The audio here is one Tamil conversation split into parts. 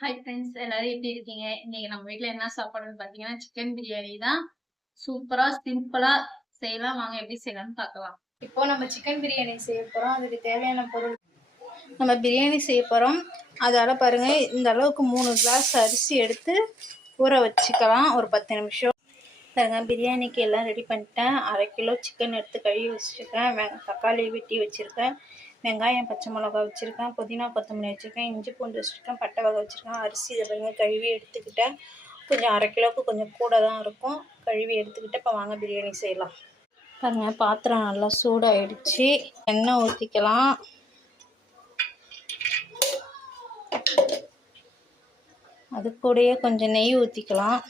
ஹாய் ஃப்ரெண்ட்ஸ் எல்லாரும் எப்படி இருக்கீங்க? இன்னைக்கு நம்ம வீட்டில் என்ன சாப்பாடுன்னு பார்த்தீங்கன்னா சிக்கன் பிரியாணி தான். சூப்பராக சிம்பிளாக செய்யலாம். வாங்க எப்படி செய்யலாம்னு பார்க்கலாம் இப்போ நம்ம சிக்கன் பிரியாணி செய்ய போகிறோம் அதுக்கு தேவையான பொருள். நம்ம பிரியாணி செய்ய போகிறோம் அதால் பாருங்கள் இந்த அளவுக்கு மூணு கிளாஸ் அரிசி எடுத்து ஊற வச்சுக்கலாம். ஒரு பத்து நிமிஷம். பாருங்க பிரியாணிக்கு எல்லாம் ரெடி பண்ணிட்டேன். அரை கிலோ சிக்கன் எடுத்து கழுவி வச்சுருக்கேன். வெ தக்காளி வெட்டி வச்சுருக்கேன். வெங்காயம் பச்சை மிளகா வச்சுருக்கேன் புதினா கொத்தமல்லி வச்சுருக்கேன் இஞ்சி பூண்டு வச்சுருக்கேன் பட்டை வகை வச்சுருக்கேன் அரிசி இதை பாருங்க கழுவி எடுத்துக்கிட்டேன் கொஞ்சம் அரை கிலோவுக்கு கொஞ்சம் கூட தான் இருக்கும். கழுவி எடுத்துக்கிட்டு இப்போ வாங்க பிரியாணி செய்யலாம். பாருங்க பாத்திரம் நல்லா சூடாயிடுச்சு. எண்ணெய் ஊற்றிக்கலாம் அது கூடயே கொஞ்சம் நெய் ஊற்றிக்கலாம்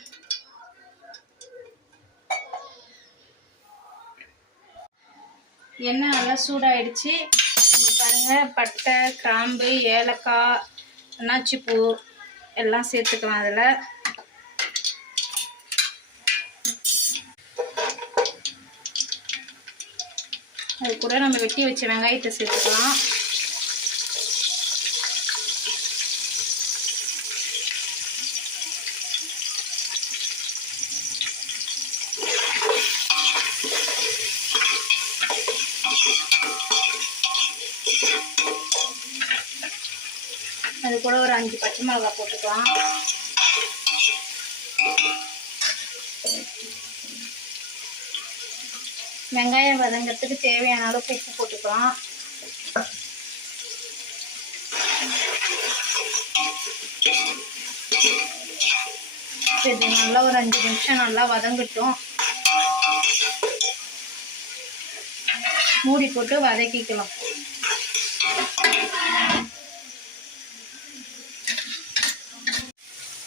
எண்ணெய் நல்லா சூடாயிடுச்சு. பட்டை கிராம்பு ஏலக்காய் அன்னாச்சி எல்லாம் சேர்த்துக்கலாம் அதில். அது கூட நம்ம வெட்டி வச்ச வெங்காயத்தை சேர்த்துக்கலாம். அது கூட ஒரு அஞ்சு பச்சை மிளகாய் போட்டுக்கலாம். வெங்காயம் வதங்கிறதுக்கு தேவையான அளவுக்கு உப்பு போட்டுக்கலாம். இது நல்லா ஒரு அஞ்சு நிமிஷம் நல்லா வதங்கட்டும். மூடி போட்டு வதக்கிக்கலாம்.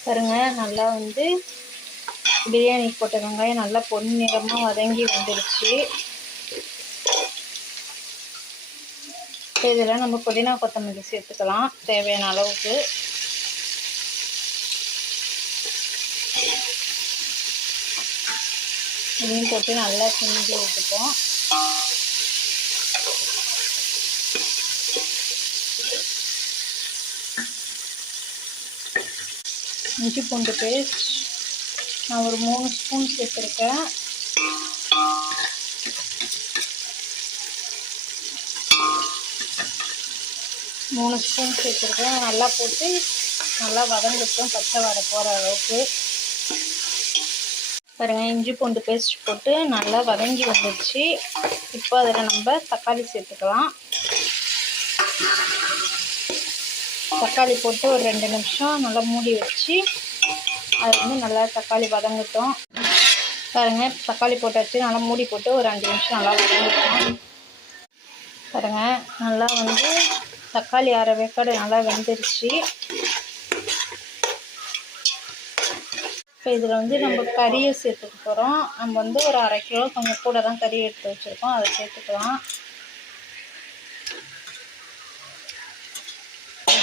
பாருங்கள் நல்லா வந்து பிரியாணி போட்ட வெங்காயம் நல்லா பொன்னிறமாக வதங்கி வந்துடுச்சு. இதில் நம்ம புதினா கொத்தமல்லி சேர்த்துக்கலாம் தேவையான அளவுக்கு. இதையும் போட்டு நல்லா செஞ்சு விட்டுப்போம். இஞ்சி பூண்டு பேஸ்ட். நான் ஒரு மூணு ஸ்பூன் சேர்த்துருக்கேன். மூணு ஸ்பூன் சேர்த்துருக்கேன். நல்லா போட்டு நல்லா வதங்கிட்டோம் பச்சை வடை போகிற அளவுக்கு. பாருங்க இஞ்சி பூண்டு பேஸ்ட் போட்டு நல்லா வதங்கி வந்துடுச்சு இப்போ அதில் நம்ம தக்காளி சேர்த்துக்கலாம். தக்காளி போட்டு ஒரு ரெண்டு நிமிஷம் நல்லா மூடி வச்சு அது வந்து நல்லா தக்காளி வதங்கட்டும். பாருங்க தக்காளி போட்டாச்சு. நல்லா மூடி போட்டு ஒரு அஞ்சு நிமிஷம் நல்லா வதங்கட்டும். பாருங்க நல்லா வந்து தக்காளி அரை வேக்காடு நல்லா வெந்துருச்சு. இப்போ இதில் வந்து நம்ம கறியை சேர்த்துக்க போகிறோம் நம்ம வந்து ஒரு அரை கிலோ கொஞ்சம் கூட தான் கறி எடுத்து வச்சுருக்கோம். அதை சேர்த்துக்கலாம்.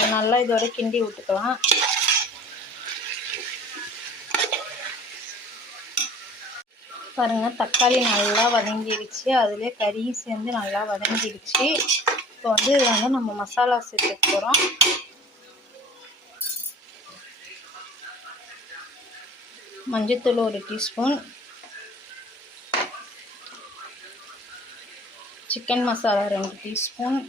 இது நல்லா இதோட கிண்டி விட்டுக்கலாம். பாருங்கள் தக்காளி நல்லா வதங்கிடுச்சு. அதிலே கறியும் சேர்ந்து நல்லா வதங்கிடுச்சு. இப்போ வந்து இது வந்து நம்ம மசாலா சேர்த்துக்க போகிறோம் மஞ்சத்தூள் ஒரு டீஸ்பூன். சிக்கன் மசாலா ரெண்டு டீஸ்பூன்.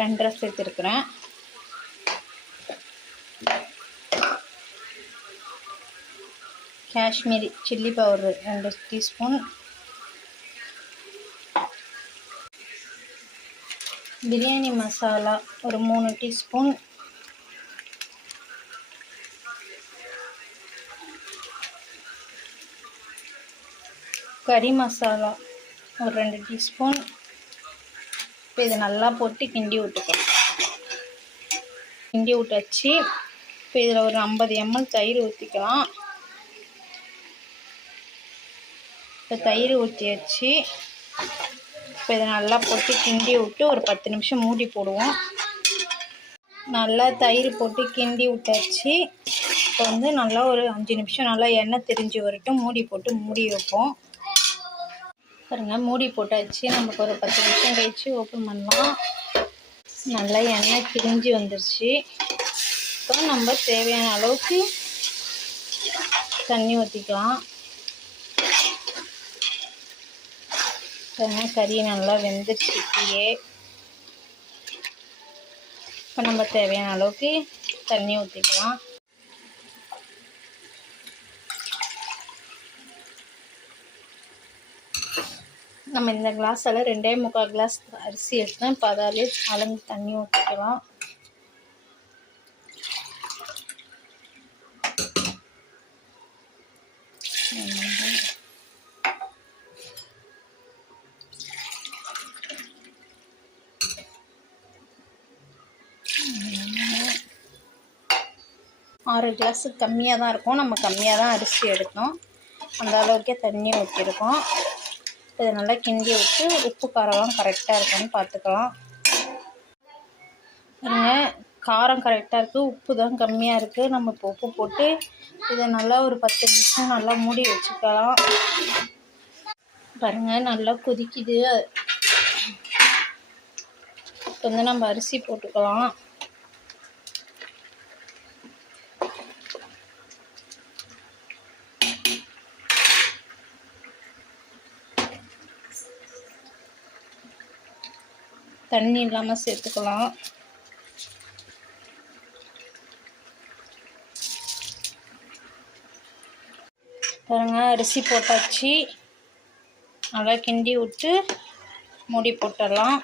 ரெண்டரை சேர்த்துருக்குறேன். காஷ்மீரி சில்லி பவுடர் ரெண்டு டீஸ்பூன். பிரியாணி மசாலா ஒரு மூணு டீஸ்பூன். கறி மசாலா ஒரு ரெண்டு டீஸ்பூன். இப்போ இதை நல்லா போட்டு கிண்டி விட்டுக்கலாம் கிண்டி விட்டாச்சு. இப்போ இதில் ஒரு ஐம்பது எம்எல் தயிர் ஊற்றிக்கலாம் இப்போ தயிர் ஊற்றியாச்சு இப்போ இதை நல்லா போட்டு கிண்டி விட்டு ஒரு பத்து நிமிஷம் மூடி போடுவோம். நல்லா தயிர் போட்டு கிண்டி விட்டாச்சு. இப்போ வந்து நல்லா ஒரு அஞ்சு நிமிஷம் நல்லா எண்ணெய் தெரிஞ்சு வரட்டும். மூடி போட்டு மூடி வைப்போம். பாருங்கள் மூடி போட்டாச்சு. நமக்கு ஒரு பத்து நிமிஷம் கழிச்சு ஓப்பன் பண்ணலாம். நல்லா எண்ணெய் பிரிஞ்சு வந்துருச்சு. இப்போ நம்ம தேவையான அளவுக்கு தண்ணி ஊற்றிக்கலாம் கறி நல்லா வெந்துருச்சு இப்படியே. இப்போ நம்ம தேவையான அளவுக்கு தண்ணி ஊற்றிக்கலாம் நம்ம இந்த கிளாஸால் ரெண்டே முக்கால் கிளாஸ் அரிசி எடுத்தோம் இப்போ அதாலே அளந்து தண்ணி ஊற்றிக்கலாம் ஆறு கிளாஸுக்கு கம்மியாக தான் இருக்கும். நம்ம கம்மியாக தான் அரிசி எடுத்தோம். அந்த அளவுக்கே தண்ணி ஊற்றிருக்கோம் இதை நல்லா கிண்டி விட்டு உப்பு காரம்லாம் கரெக்டாக இருக்கான்னு பார்த்துக்கலாம். பாருங்க காரம் கரெக்டாக இருக்குது உப்பு தான் கம்மியாக இருக்குது நம்ம இப்போ உப்பு போட்டு இதை நல்லா ஒரு பத்து நிமிஷம் நல்லா மூடி வச்சுக்கலாம். பாருங்கள் நல்லா கொதிக்குது. இப்போ வந்து நம்ம அரிசி போட்டுக்கலாம். தண்ணி இல்லாமல் சேர்த்துக்கலாம். பாருங்க அரிசி போட்டாச்சு. நல்லா கிண்டி விட்டு மூடி போட்டுடலாம்.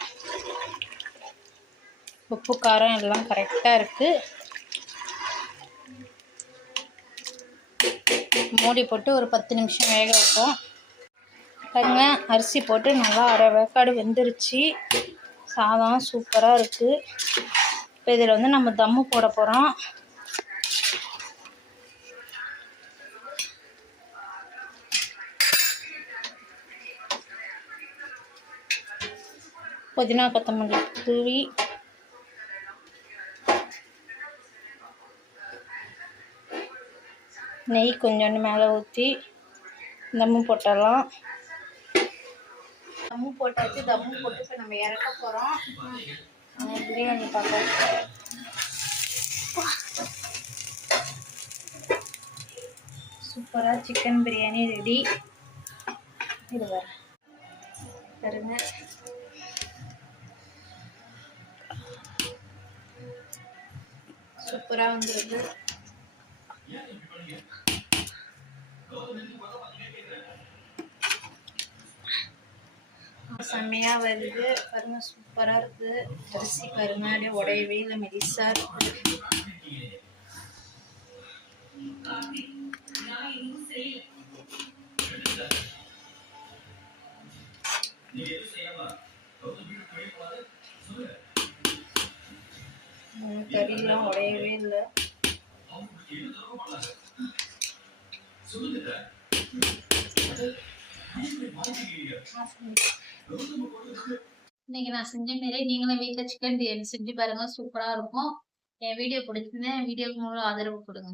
உப்பு காரம் எல்லாம் கரெக்டாக இருக்குது மூடி போட்டு ஒரு பத்து நிமிஷம் வேக வைப்போம். பாருங்க அரிசி போட்டு நல்லா அரை வேக்காடு வெந்துருச்சு. சாதம் சூப்பராக இருக்குது இப்போ இதில் வந்து நம்ம தம்மு போட போகிறோம் புதினா கொத்தமல்லி தூவி நெய் கொஞ்சோண்டு மேலே ஊற்றி தம்மு போட்டலாம் தம்மு போட்டாச்சு தம்மு போட்டு இப்போ நம்ம இறக்க போகிறோம் பிரியாணி பார்ப்போம் சூப்பராக சிக்கன் பிரியாணி ரெடி இது வர பாருங்க. சூப்பராக வந்துருக்கு. செம்மையாக வருது. பாருங்க சூப்பராக இருக்குது அரிசி பாருங்க அப்படியே உடையவே இல்லை மெலிசாக இருக்குது கறியெல்லாம் உடையவே இல்லை. இன்னைக்கு நான் செஞ்ச மாரி நீங்களும் வீட்டில் சிக்கன் பிரியாணி செஞ்சு பாருங்க சூப்பரா இருக்கும். என் வீடியோ பிடிச்சிருந்தேன் வீடியோக்கு முழு ஆதரவு கொடுங்க.